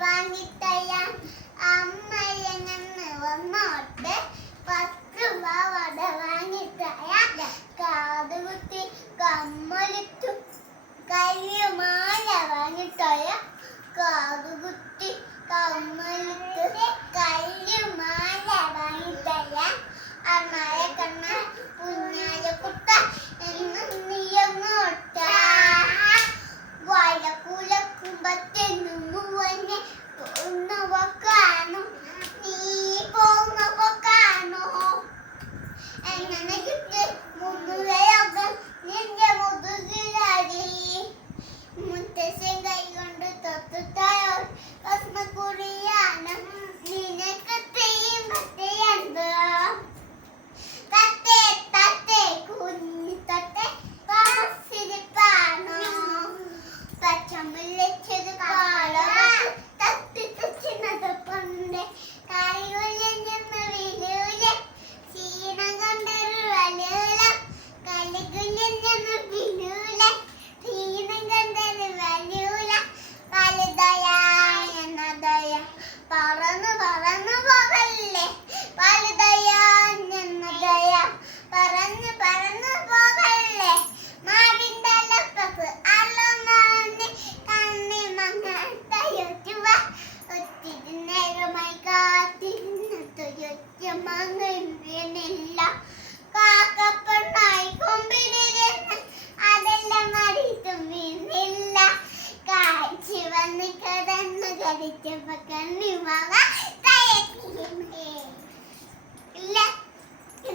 വാങ്ങിത്തരാം അമ്മയെങ്ങനെ വന്നോട്ടെ 10 രൂപ വട വാങ്ങിത്തരാം കാതുകുത്തി കമ്മലിട്ടു കയ്യുമാല വാങ്ങിത്തരാം കാതുകുത്തി കമ്മലിട്ട് കയ്യുമാല വാങ്ങിത്തരാം അമ്മായ കണ്ണ കുഞ്ഞായ കുട്ട എന്ന് നീയങ്ങോട്ട വഴക്കുലക്കുമ്പത്തെന്നുവന്നെ പോകുന്നവ കാണും നീ പോകുന്നവ കാണോ എങ്ങനെ കിട്ടി മുന്നുകയൊക്കെ നിന്റെ മുതുകിലാടി മുത്തശ്ശൻ കൈ കൊണ്ട് തൊട്ടുത്തായോ ഭസ്മക്കുറിയാണ് നിനക്ക് ചെയ്യുമ്പത്തേയുണ്ട് തത്തേ തത്തേ കുഞ്ഞു തത്തേ സിരിപ്പാണോ പച്ചമുല്ലച്ചത് പാളവത്ത് തത്തി തച്ചിനത് പണ്ട് കളികുഞ്ഞെന്ന വിലൂല ക്ഷീണം കൊണ്ടൊരു വലൂല കളികുഞ്ഞെന്ന വിലൂല ക്ഷീണം കൊണ്ടൊരു വലൂല വലുതയായ എന്നതയ പറന്നു പറന്നു പോകല്ലേ വലുതയാ എന്നതയ പറന്നു പറന്നു പോകല്ലേ മാവിൻ്റെ അലപ്പത്ത് അലമാനെ കണ്ണി മങ്ങട്ടയൊറ്റുവ ഒത്തിരി നേരമായി കാത്തിരുന്നതൊരൊറ്റ മങ്ങില്ല കാക്കപ്പെണ്ണായി കൊമ്പിലിരുന്ന് അതെല്ലാം അടിത്തും വീണില്ല കാഴ്ച വന്ന് കടന്ന് കടിച്ചപ്പോ കണ്ണി മങ്ങ